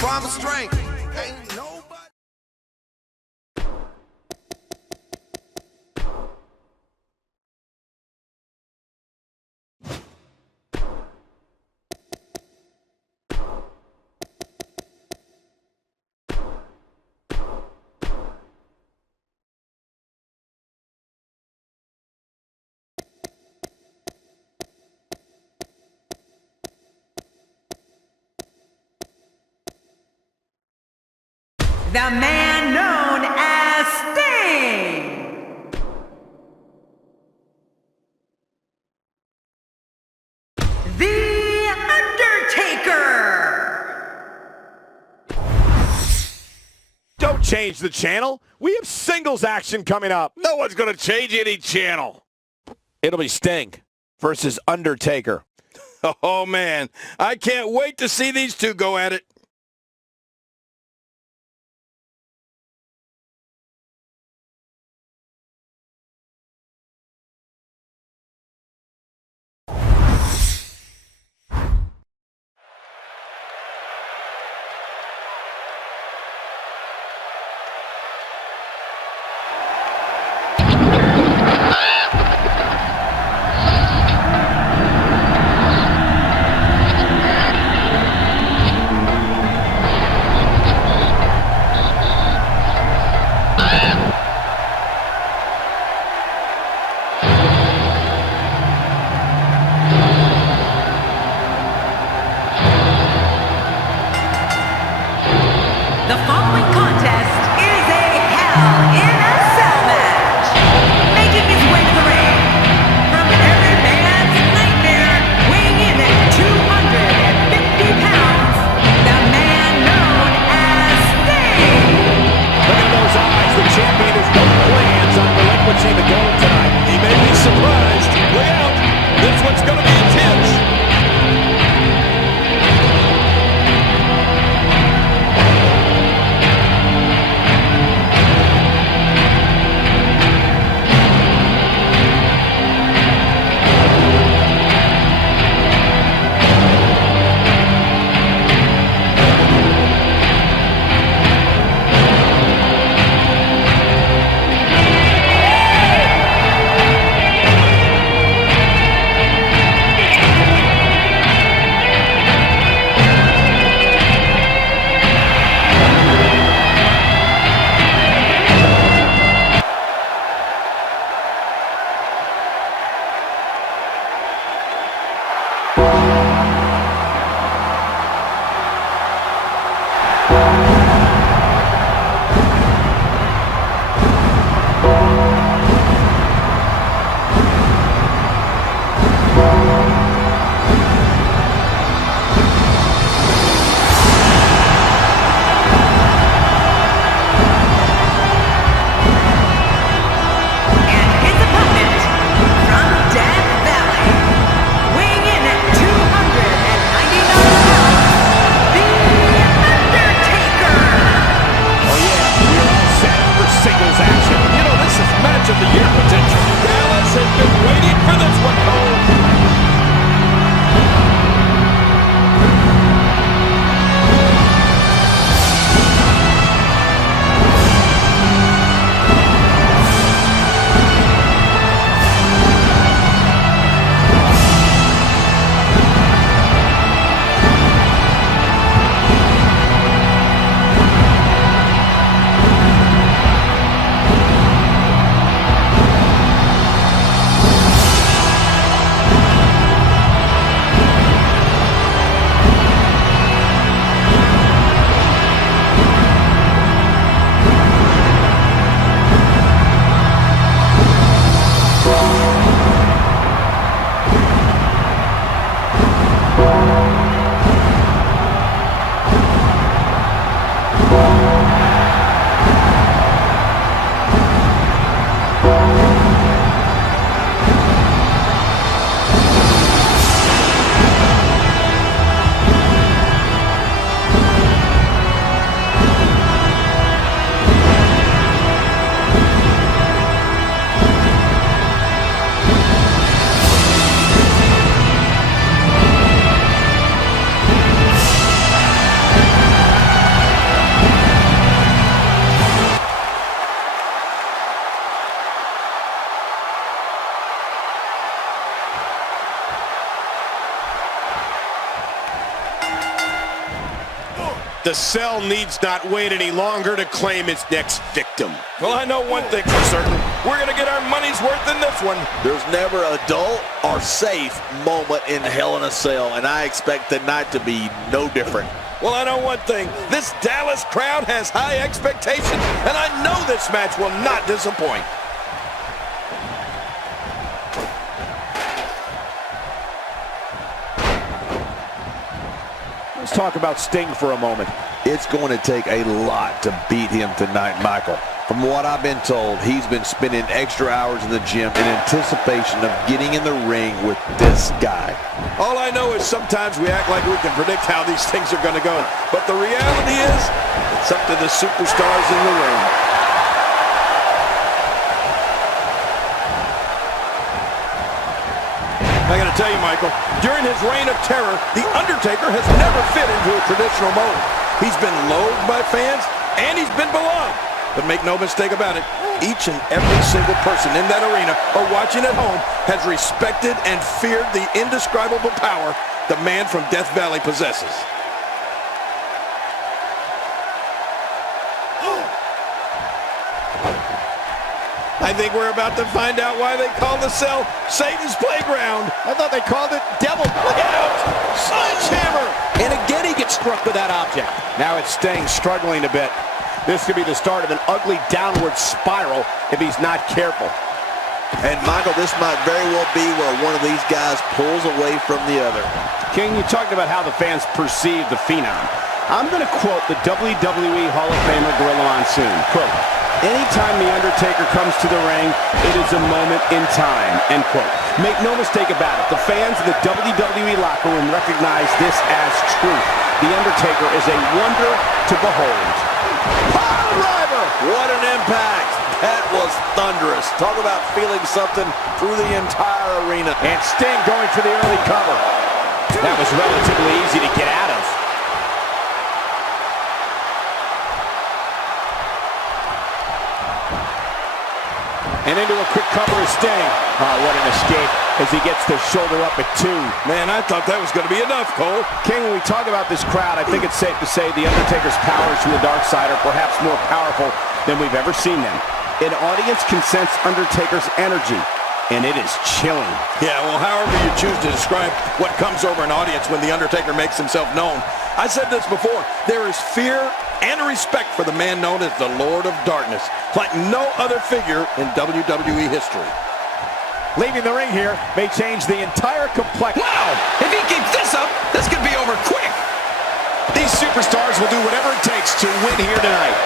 Find my strength. Ain't nobody. The man known as Sting! The Undertaker! Don't change the channel. We have singles action coming up. No one's going to change any channel. It'll be Sting versus Undertaker. Oh, man. I can't wait to see these two go at it. The cell needs not wait any longer to claim its next victim. Well, I know one thing for certain. We're going to get our money's worth in this one. There's never a dull or safe moment in Hell in a Cell, and I expect the night to be no different. Well, I know one thing. This Dallas crowd has high expectations, and I know this match will not disappoint. Let's talk about Sting for a moment. It's going to take a lot to beat him tonight, Michael. From what I've been told, he's been spending extra hours in the gym in anticipation of getting in the ring with this guy. All I know is sometimes we act like we can predict how these things are going to go. But the reality is, it's up to the superstars in the ring. I got to tell you, Michael, during his reign of terror, The Undertaker has never fit into a traditional mold. He's been loathed by fans, and he's been beloved. But make no mistake about it, each and every single person in that arena or watching at home has respected and feared the indescribable power the man from Death Valley possesses. I think we're about to find out why they call the cell Satan's Playground. I thought they called it Devil. Look out! Sledgehammer! And again he gets struck with that object. Now it's Sting struggling a bit. This could be the start of an ugly downward spiral if he's not careful. And Michael, this might very well be where one of these guys pulls away from the other. King, you talked about how the fans perceive the Phenom. I'm going to quote the WWE Hall of Famer Gorilla Monsoon. Quote, "Anytime The Undertaker comes to the ring, it is a moment in time," end quote. Make no mistake about it, the fans of the WWE locker room recognize this as truth. The Undertaker is a wonder to behold. Pile driver! What an impact! That was thunderous. Talk about feeling something through the entire arena. And Sting going for the early cover. That was relatively easy to get out of. And into a quick cover of Sting. Oh, what an escape as he gets the shoulder up at 2. Man, I thought that was going to be enough, Cole. King, when we talk about this crowd, I think it's safe to say The Undertaker's powers from the dark side are perhaps more powerful than we've ever seen them. An audience can sense Undertaker's energy, and it is chilling. Yeah, well, however you choose to describe what comes over an audience when The Undertaker makes himself known. I said this before, there is fear and respect for the man known as the Lord of Darkness, like no other figure in WWE history. Leaving the ring here may change the entire complexion. Wow! If he keeps this up, this could be over quick. These superstars will do whatever it takes to win here tonight.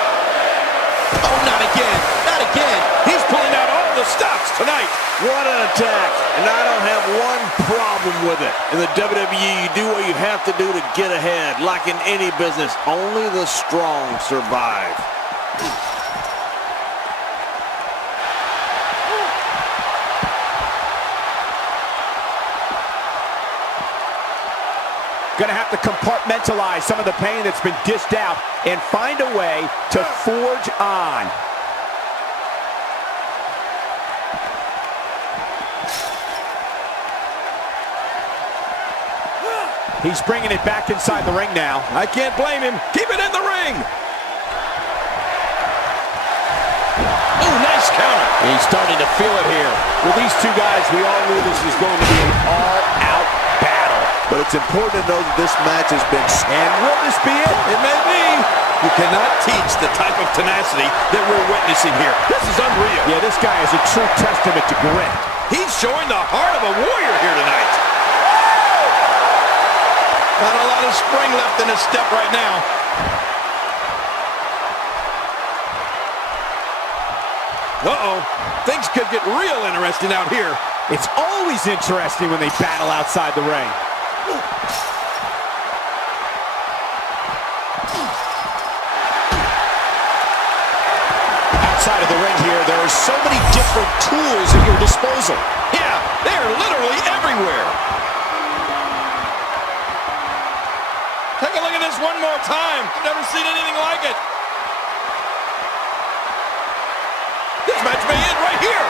Oh, not again. Not again. He's pulling out all the stops tonight. What an attack. And I don't have one problem with it. In the WWE, you do what you have to do to get ahead. Like in any business, only the strong survive. Gonna have to compartmentalize some of the pain that's been dished out and find a way to forge on. He's bringing it back inside the ring now. I can't blame him. Keep it in the ring. Ooh, nice counter. And he's starting to feel it here. With these two guys, we all knew this was going to be an all-out battle. But it's important to know that this match has been... And will this be it? It may be. You cannot teach the type of tenacity that we're witnessing here. This is unreal. Yeah, this guy is a true testament to grit. He's showing the heart of a warrior here tonight. Not a lot of spring left in his step right now. Uh-oh. Things could get real interesting out here. It's always interesting when they battle outside the ring. Outside of the ring here, there are so many different tools at your disposal. Yeah, they're literally everywhere. Take a look at this one more time. I've never seen anything like it. This match may end right here.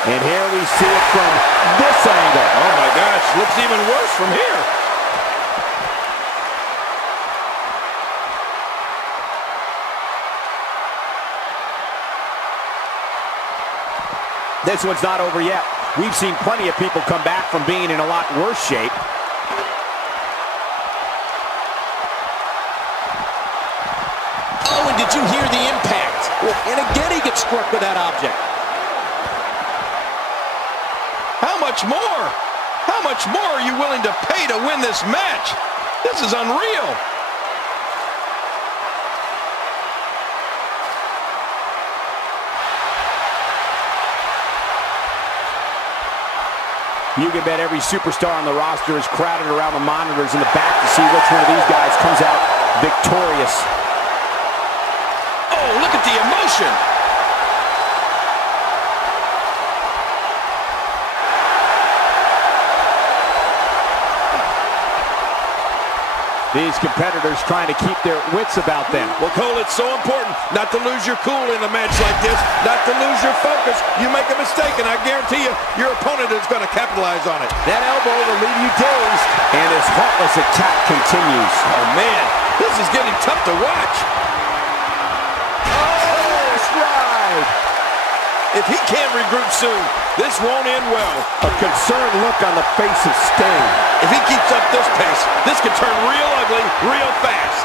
And here we see it from this angle. Oh my gosh, looks even worse from here. This one's not over yet. We've seen plenty of people come back from being in a lot worse shape. Oh, and did you hear the impact? And again, he gets struck with that object. How much more? How much more are you willing to pay to win this match? This is unreal. You can bet every superstar on the roster is crowded around the monitors in the back to see which one of these guys comes out victorious. Oh, look at the emotion. These competitors trying to keep their wits about them. Well, Cole, it's so important not to lose your cool in a match like this, not to lose your focus. You make a mistake, and I guarantee you, your opponent is going to capitalize on it. That elbow will leave you dazed, and his heartless attack continues. Oh, man, this is getting tough to watch. Oh, stride! If he can't regroup soon, this won't end well. A concerned look on the face of Sting. If he keeps up this pace, this could turn real ugly real fast.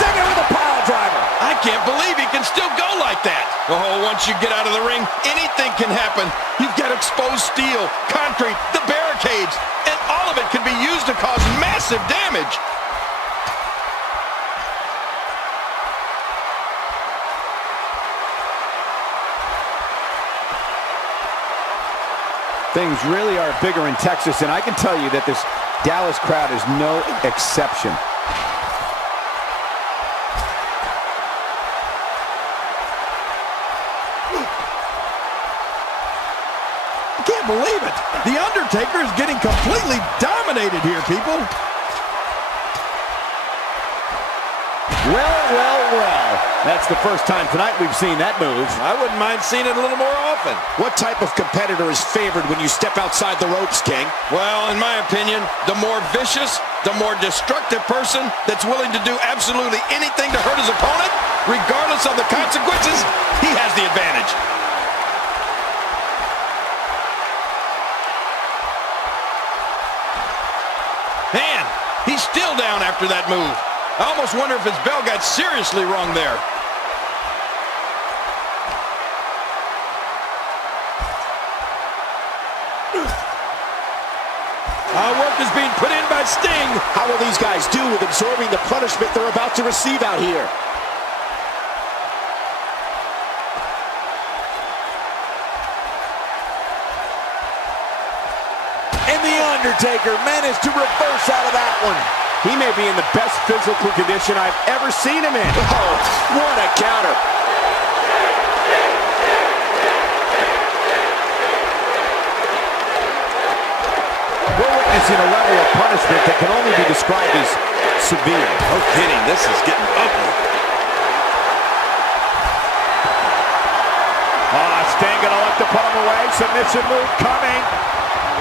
Sting with a pile driver. I can't believe he can still go like that. Oh, once you get out of the ring, anything can happen. You've got exposed steel, concrete, the barricades, and all of it can be used to cause massive damage. Things really are bigger in Texas, and I can tell you that this Dallas crowd is no exception. I can't believe it. The Undertaker is getting completely dominated here, people. Well, well, well. That's the first time tonight we've seen that move. I wouldn't mind seeing it a little more often. What type of competitor is favored when you step outside the ropes, King? Well, in my opinion, the more vicious, the more destructive person that's willing to do absolutely anything to hurt his opponent, regardless of the consequences, he has the advantage. Man, he's still down after that move. I almost wonder if his bell got seriously wrong there. Work is being put in by Sting. How will these guys do with absorbing the punishment they're about to receive out here? And the Undertaker managed to reverse out of that one. He may be in the best physical condition I've ever seen him in. Oh, what a counter. We're witnessing a level of punishment that can only be described as severe. No kidding, this is getting ugly. Sting gonna look to put him away. Submission move coming.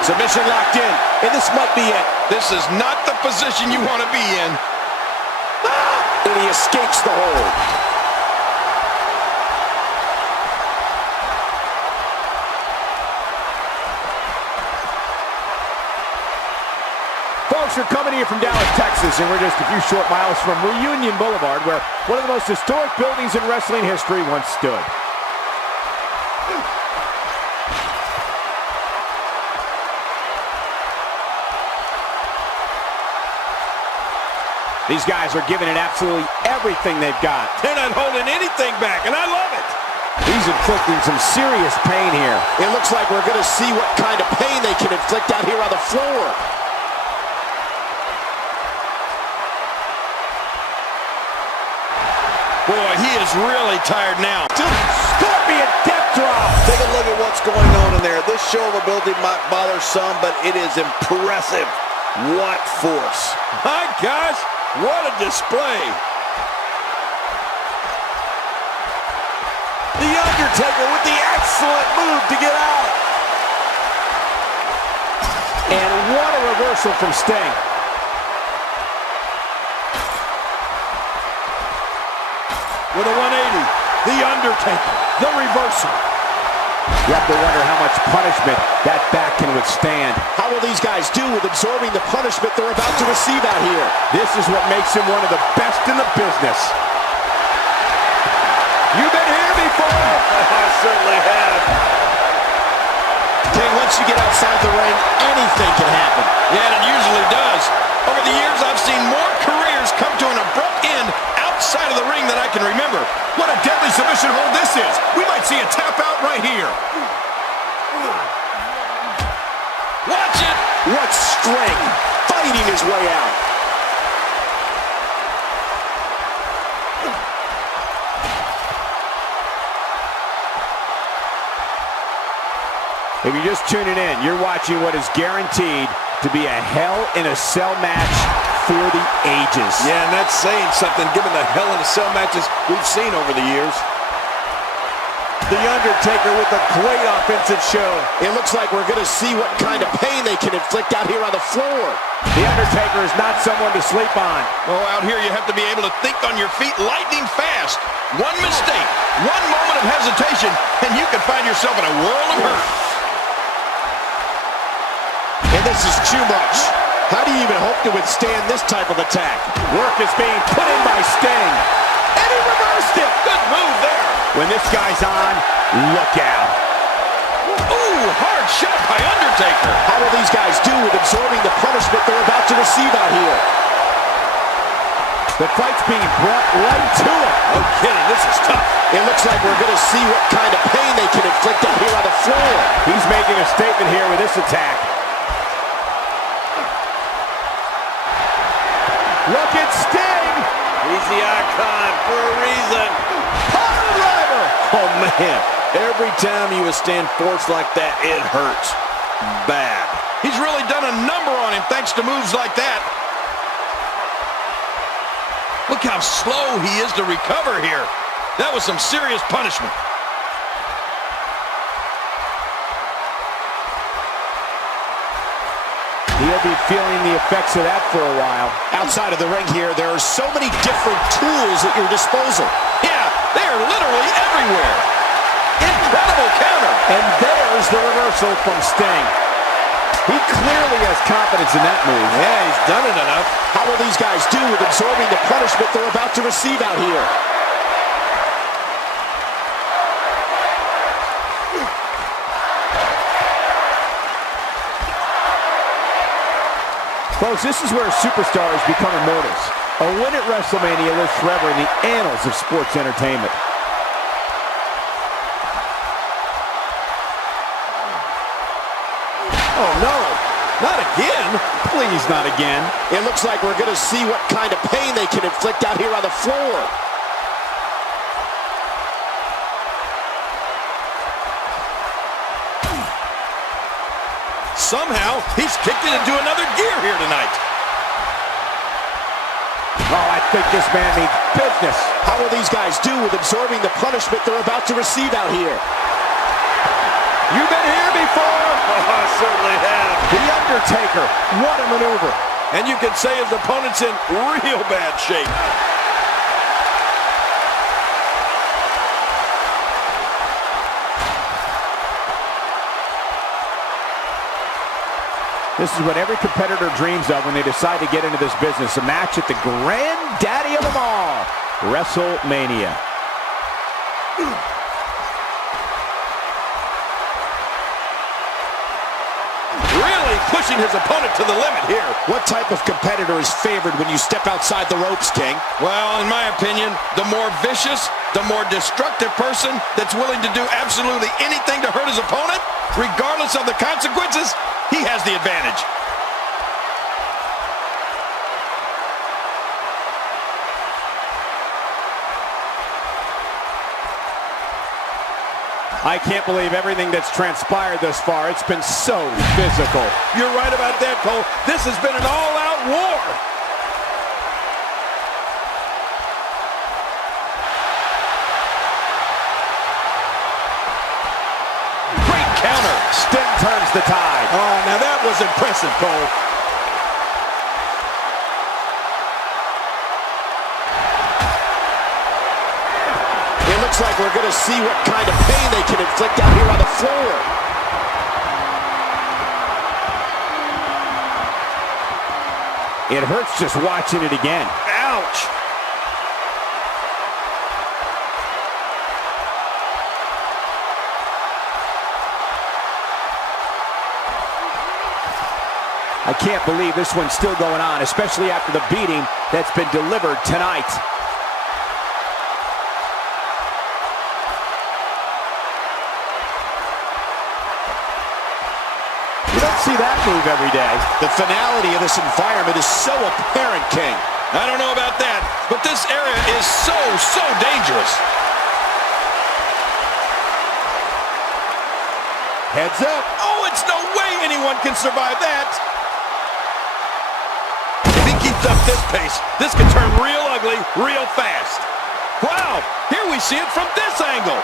Submission locked in, and this might be it. This is not the position you want to be in. And he escapes the hold. Folks, we're coming here from Dallas, Texas, and we're just a few short miles from Reunion Boulevard, where one of the most historic buildings in wrestling history once stood. These guys are giving it absolutely everything they've got. They're not holding anything back, and I love it. He's inflicting some serious pain here. It looks like we're going to see what kind of pain they can inflict out here on the floor. Boy, he is really tired now. Scorpion death drop. Take a look at what's going on in there. This show of ability might bother some, but it is impressive. What force. My gosh, what a display. The Undertaker with the excellent move to get out. reversal from Sting. With a 180, The Undertaker, the reversal. You have to wonder how much punishment that back can withstand. How will these guys do with absorbing the punishment they're about to receive out here? This is what makes him one of the best in the business. You've been here before. I certainly have. King, once you get outside the ring, anything can happen. Yeah, and it usually does. Over the years, I've seen more careers come to an abrupt end outside of the ring than I can remember. What a deadly submission hold this is. We might see a tap out right here. Watch it! What strength! Fighting his way out. If you're just tuning in, you're watching what is guaranteed to be a Hell in a Cell match for the ages. Yeah, and that's saying something given the Hell in a Cell matches we've seen over the years. The Undertaker with a great offensive show. It looks like we're going to see what kind of pain they can inflict out here on the floor. The Undertaker is not someone to sleep on. Oh, out here you have to be able to think on your feet lightning fast. One mistake, one moment of hesitation, and you can find yourself in a world of hurt. And this is too much. How do you even hope to withstand this type of attack? Work is being put in by Sting. And he reversed it. Good move there. When this guy's on, look out. Ooh, hard shot by Undertaker. How will these guys do with absorbing the punishment they're about to receive out here? The fight's being brought right to it. No kidding, this is tough. It looks like we're going to see what kind of pain they can inflict out here on the floor. He's making a statement here with this attack. Look at Sting. He's the icon for a reason. Power driver. Oh, man. Every time you withstand force like that, it hurts bad. He's really done a number on him thanks to moves like that. Look how slow he is to recover here. That was some serious punishment. He'll be feeling the effects of that for a while. Outside of the ring here, there are so many different tools at your disposal. Yeah, they are literally everywhere. Incredible counter. And there's the reversal from Sting. He clearly has confidence in that move. Yeah, he's done it enough. How will these guys do with absorbing the punishment they're about to receive out here? Folks, this is where superstars become immortals. A win at WrestleMania lives forever in the annals of sports entertainment. Oh, no. Not again. Please, not again. It looks like we're going to see what kind of pain they can inflict out here on the floor. Somehow, he's kicked it into another gear here tonight. Oh, I think this man needs business. How will these guys do with absorbing the punishment they're about to receive out here? You've been here before. Oh, I certainly have. The Undertaker, what a maneuver. And you can say his opponent's in real bad shape. This is what every competitor dreams of when they decide to get into this business. A match at the granddaddy of them all, WrestleMania. Really pushing his opponent to the limit here. What type of competitor is favored when you step outside the ropes, King? Well, in my opinion, the more vicious, the more destructive person that's willing to do absolutely anything to hurt his opponent, regardless of the consequences, he has the advantage. I can't believe everything that's transpired thus far. It's been so physical. You're right about that, Cole. This has been an all-out war. Great counter. Sting turns the tide. Oh, now that was impressive, Cole. looks like we're going to see what kind of pain they can inflict out here on the floor. It hurts just watching it again. Ouch. I can't believe this one's still going on, especially after the beating that's been delivered tonight. You don't see that move every day. The finality of this environment is so apparent, King. I don't know about that, but this area is so dangerous. Heads up. Oh, it's no way anyone can survive that. If he keeps up this pace, this could turn real ugly real fast. Wow, here we see it from this angle.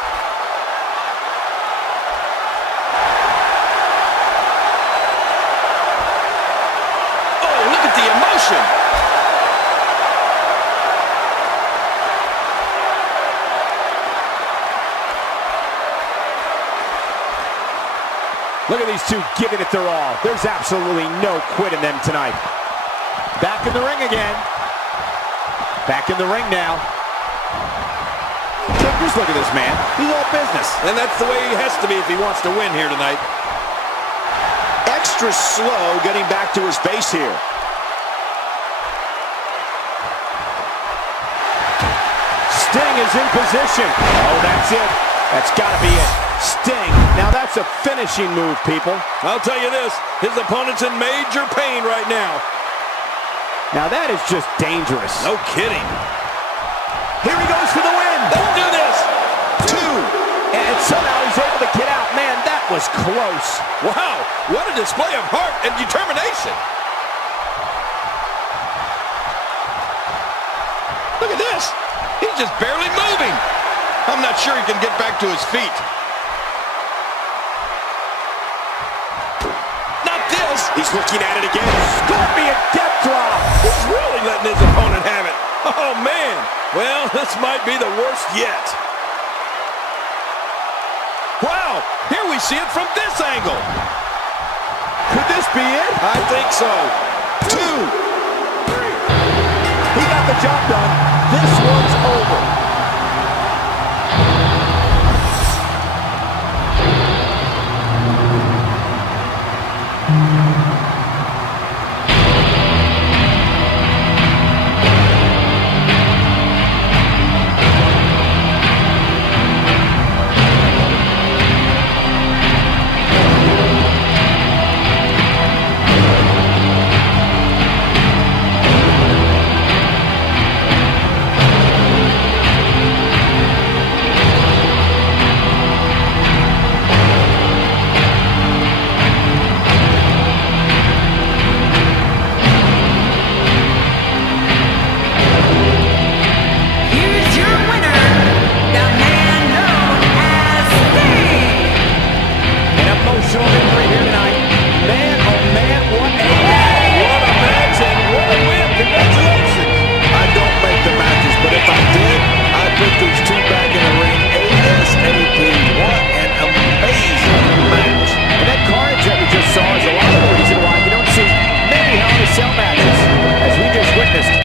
Oh, look at the emotion. Look at these two giving it their all. There's absolutely no quit in them tonight. Back in the ring again. Back in the ring now. Just look at this man. He's all business. And that's the way he has to be if he wants to win here tonight. Extra slow getting back to his base here. Sting is in position. Oh, that's it. That's got to be it. Sting. Now that's a finishing move, people. I'll tell you this, his opponent's in major pain right now. Now that is just dangerous. No kidding. Here he goes for the win. Let's do this. 2. And somehow he's able to get out. Man, that was close. Wow, what a display of heart and determination. Look at this. He's just barely moving. I'm not sure he can get back to his feet. Not this. He's looking at it again. Scorpion death drop. He's really letting his opponent have it. Oh, man. Well, this might be the worst yet. Wow, here we see it from this angle. Could this be it? I think so. 2. He got the job done. This one